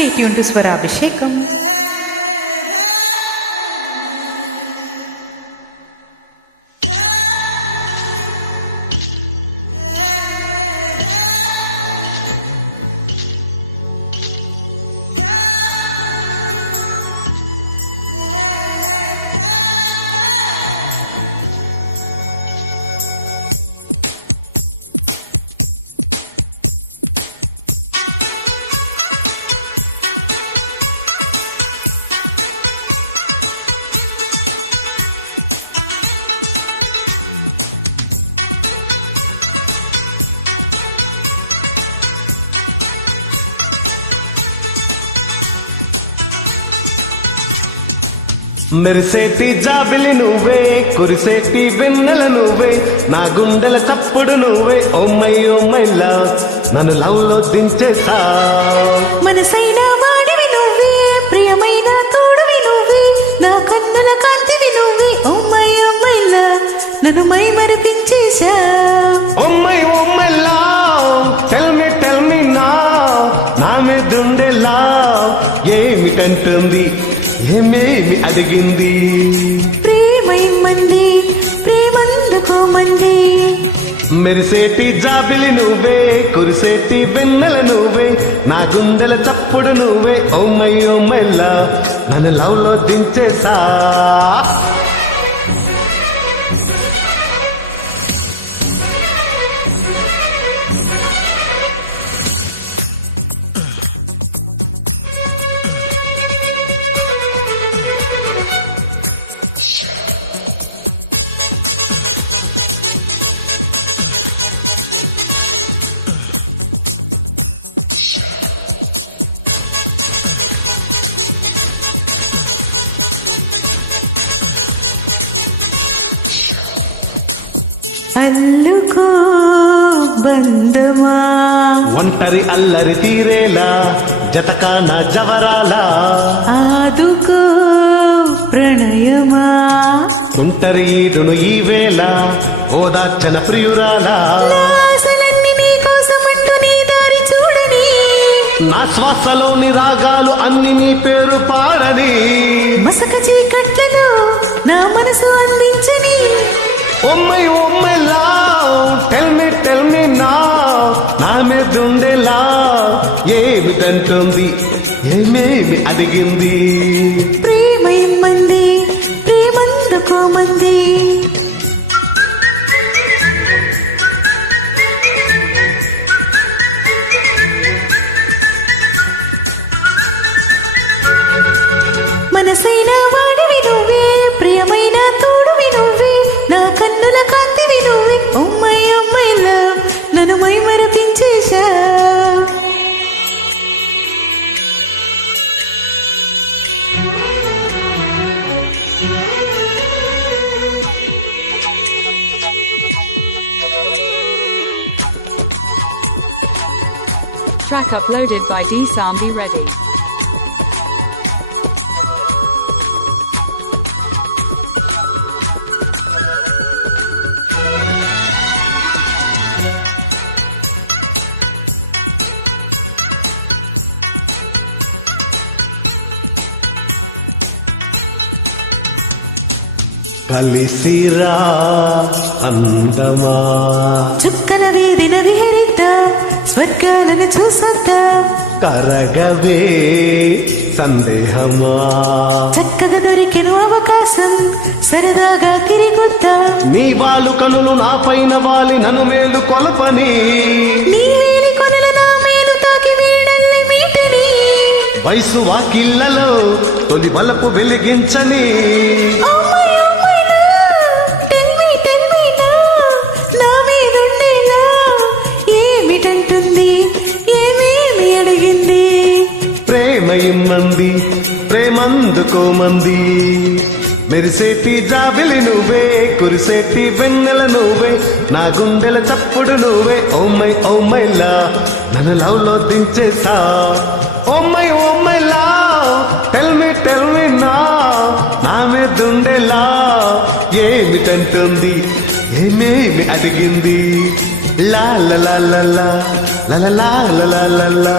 Stay tuned to Swarabhishekam. మెరిసేటి జాబిలి నువ్వే, కురిసేటి వెన్నెల నువ్వే, నా గుండెల చప్పుడు నువ్వే. ఓ మై లవ్, నన్ను లవ్ లో దించేసా. మనసైన వాడివి నువ్వే, ప్రియమైన తోడువి నువ్వే, నా కన్నుల కాంతివి నువ్వే. ఓ మై లవ్, నన్ను మై మరిపించేశా. Oh my love, tell me నా, నా మీదుండే లవ్ ఏమిటంటుంది, ఏమేమి అడిగింది. ప్రేమైమంది, ప్రేమందుకోమంది. మెరిసేటి జాబిలి నువ్వే, కురిసేటి వెన్నెల నువ్వే, నా గుండెల చప్పుడు నువ్వే. ఓ మై లవ్, నన్ను లవ్ లో దించేసా. అల్లుకో బంధమా, ఒంటరి అల్లరి తీరేలా, జతకాన జవరాలా, ఆదుకో ప్రణయమా, ఒంటరి ఈడును ఈ వేళ, ఓదార్చన ప్రియురాలా. ఆశలన్నీ నీ కోసమంటూ నీ దారి చూడని, నా శ్వాసలోని రాగాలు అన్ని నీ పేరు పాడని, మసక చీకట్లలో నా మనసు అందించని. Oh my love, tell me నా, నా మీదుండే లవ్ ఏమిటంటుంది, ఏమేమి అడిగింది. ప్రేమైమంది, ప్రేమందుకోమంది. మనసైన వాడివి నువ్వే, ప్రియమైన తోడువి నువ్వే, నా కన్నుల కాంతివి నువ్వే. ఓ మై లవ్, నన్ను మై మరపించేశా. Track uploaded by D Sambi Reddy. కలిసిరా అందమా, చుక్కల వీధిన విహరిద్దాం, స్వర్గాలను చూసొద్దాం. కరగవే సందేహమా, చక్కగా దొరికెను అవకాశం, సరదాగా తిరిగొద్దాం. నీ వాళ్ళు కనులు నా పైన వాలి నన్ను మేలు కొలపని, నీ వేలి కొనల నా మేలు తాకి వీడల్లి మీటని. వయసు వాకిళ్లలో తొలి బలపు వెలిగించని. Oh my love, tell me నా, నా మీదుండే లవ్ ఏమిటంటుంది, ఏమేమి అడిగింది. ప్రేమయిమ్మంది, ప్రేమందుకోమంది. మెరిసేటి జాబిలి నువ్వే, కురిసేటి వెన్నెల నువ్వే, నా గుండెల చప్పుడు నువ్వే. ఓ మై లవ్, నన్ను లవ్ లో దించేసా. Oh my love, tell me నా, నా మీదుండే లవ్ ఏమిటంటుంది, ఏమేమి అడిగింది. లా లా లా లా లా లా లా లా లా లా లా.